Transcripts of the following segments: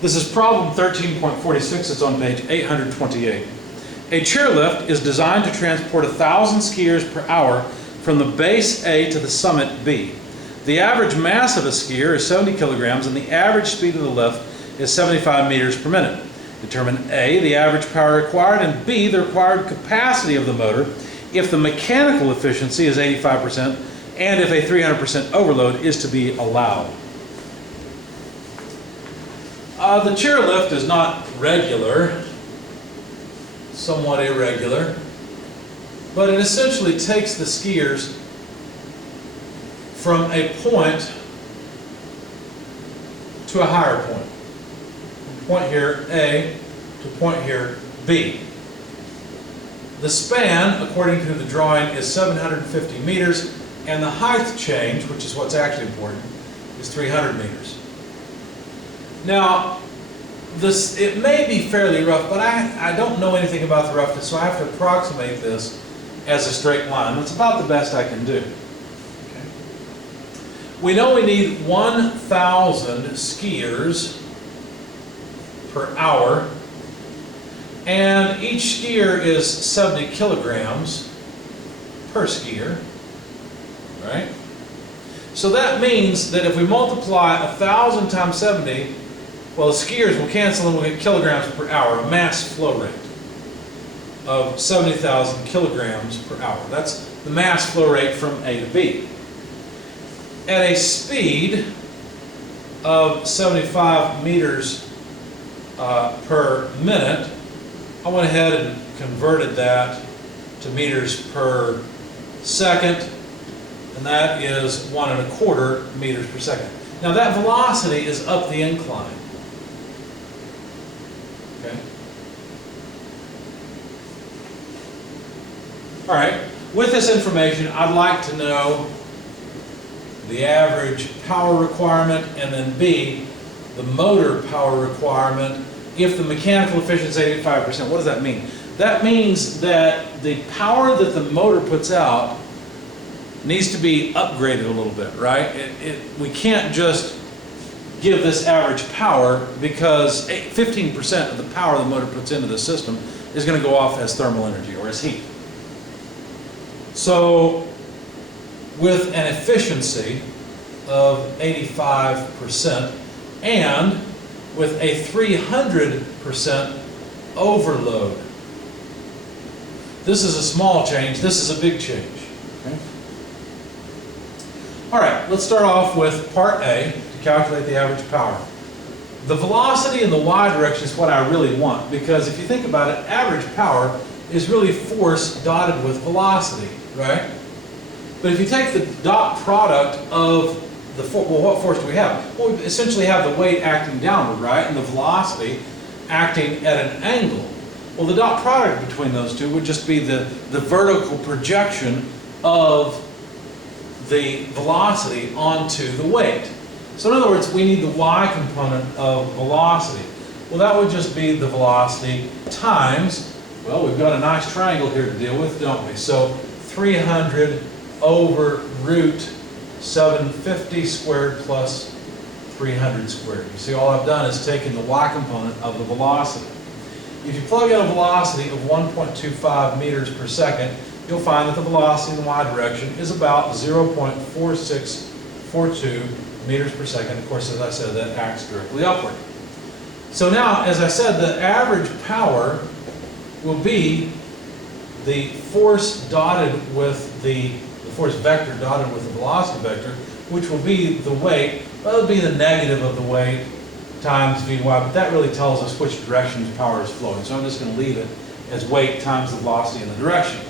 This is problem 13.46. It's on page 828. A chairlift is designed to transport 1,000 skiers per hour from the base A to the summit B. The average mass of a skier is 70 kilograms and the average speed of the lift is 75 meters per minute. Determine A, the average power required, and B, the required capacity of the motor if the mechanical efficiency is 85% and if a 300% overload is to be allowed. The chairlift is not regular, somewhat irregular, but it essentially takes the skiers from a point to a higher point. Point here A to point here B. The span, according to the drawing, is 750 meters, and the height change, which is what's actually important, is 300 meters. Now, it may be fairly rough, but I don't know anything about the roughness, so I have to approximate this as a straight line. That's about the best I can do. Okay. We know we need 1,000 skiers per hour, and each skier is 70 kilograms per skier, right? So that means that if we multiply 1,000 times 70, well, the skiers will cancel and we'll get kilograms per hour, a mass flow rate of 70,000 kilograms per hour. That's the mass flow rate from A to B. At a speed of 75 meters per minute, I went ahead and converted that to meters per second, and that is 1¼ meters per second. Now that velocity is up the incline. Okay. All right. With this information, I'd like to know the average power requirement, and then B, the motor power requirement if the mechanical efficiency is 85%. What does that mean? That means that the power that the motor puts out needs to be upgraded a little bit, right? We can't just give this average power because 15% of the power the motor puts into the system is going to go off as thermal energy or as heat. So with an efficiency of 85% and with a 300% overload. This is a small change, this is a big change. Okay? All right, let's start off with part A to calculate the average power. The velocity in the y direction is what I really want, because if you think about it, average power is really force dotted with velocity, right? But if you take the dot product of the force, well, what force do we have? Well, we essentially have the weight acting downward, right? And the velocity acting at an angle. Well, the dot product between those two would just be the vertical projection of the velocity onto the weight. So in other words, we need the y component of velocity. Well, that would just be the velocity times, well, we've got a nice triangle here to deal with, don't we? So 300 over root 750 squared plus 300 squared. You see, all I've done is taken the y component of the velocity. If you plug in a velocity of 1.25 meters per second, you'll find that the velocity in the y direction is about 0.4642 meters per second. Of course, as I said, that acts directly upward. So now, as I said, the average power will be the force dotted with the force vector dotted with the velocity vector, which will be the weight. Well, it'll be the negative of the weight times Vy, but that really tells us which direction the power is flowing. So I'm just going to leave it as weight times the velocity in the direction,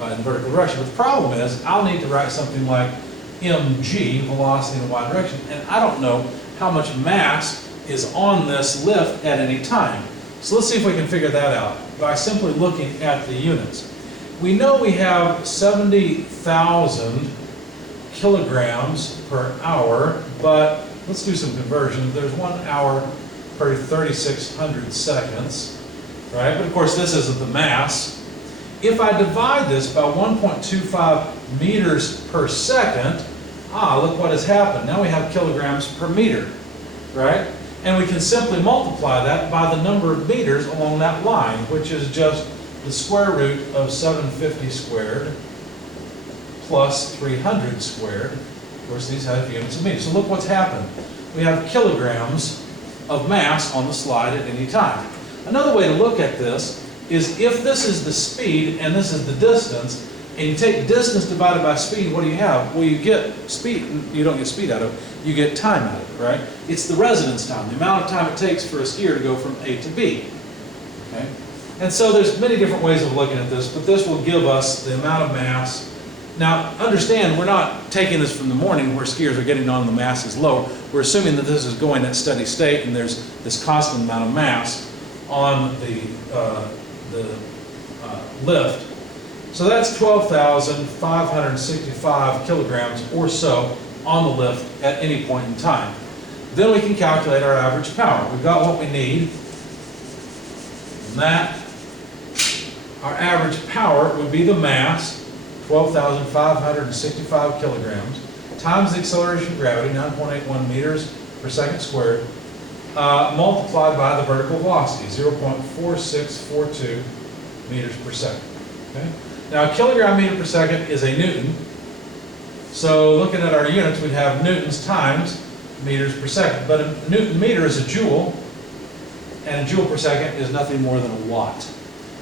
in the vertical direction. But the problem is, I'll need to write something like mg, velocity in the y direction, and I don't know how much mass is on this lift at any time. So let's see if we can figure that out by simply looking at the units. We know we have 70,000 kilograms per hour, but let's do some conversion. There's 1 hour per 3,600 seconds, right? But of course, this isn't the mass. If I divide this by 1.25 meters per second, look what has happened. Now we have kilograms per meter, right? And we can simply multiply that by the number of meters along that line, which is just the square root of 750 squared plus 300 squared. Of course, these have units of meters. So look what's happened. We have kilograms of mass on the slide at any time. Another way to look at this is if this is the speed and this is the distance, and you take distance divided by speed, what do you have? Well, you get speed. You don't get speed out of it. You get time out of it, right? It's the residence time, the amount of time it takes for a skier to go from A to B. Okay? And so there's many different ways of looking at this, but this will give us the amount of mass. Now, understand, we're not taking this from the morning where skiers are getting on, the mass is low. We're assuming that this is going at steady state and there's this constant amount of mass on the lift. So that's 12,565 kilograms or so on the lift at any point in time. Then we can calculate our average power. We've got what we need. And that, our average power would be the mass, 12,565 kilograms, times the acceleration of gravity, 9.81 meters per second squared, multiplied by the vertical velocity, 0.4642 meters per second. Okay? Now, a kilogram meter per second is a newton. So looking at our units, we'd have newtons times meters per second. But a newton meter is a joule, and a joule per second is nothing more than a watt.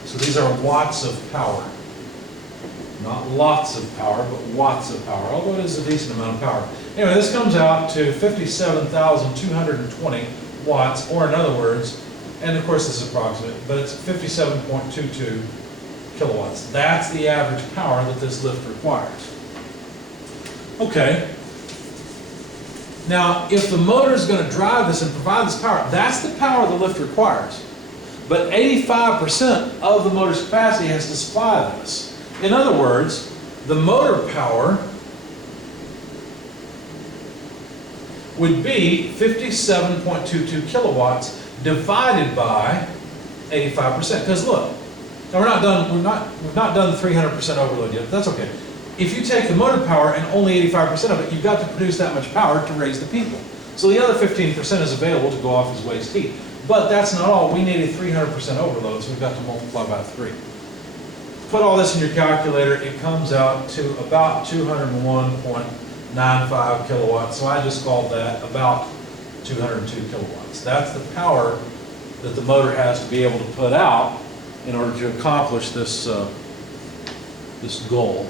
So these are watts of power. Not lots of power, but watts of power, although it is a decent amount of power. Anyway, this comes out to 57,220 watts, or in other words, and of course this is approximate, but it's 57.22 kilowatts. That's the average power that this lift requires. Okay. Now, if the motor is going to drive this and provide this power, that's the power the lift requires. But 85% of the motor's capacity has to supply this. In other words, the motor power would be 57.22 kilowatts divided by 85%. Because look, now we're not done. We've not done the 300% overload yet. But that's okay. If you take the motor power and only 85% of it, you've got to produce that much power to raise the people. So the other 15% is available to go off as waste heat. But that's not all. We need a 300% overload, so we've got to multiply by 3. Put all this in your calculator, it comes out to about 201.95 kilowatts. So I just called that about 202 kilowatts. That's the power that the motor has to be able to put out in order to accomplish this, this goal.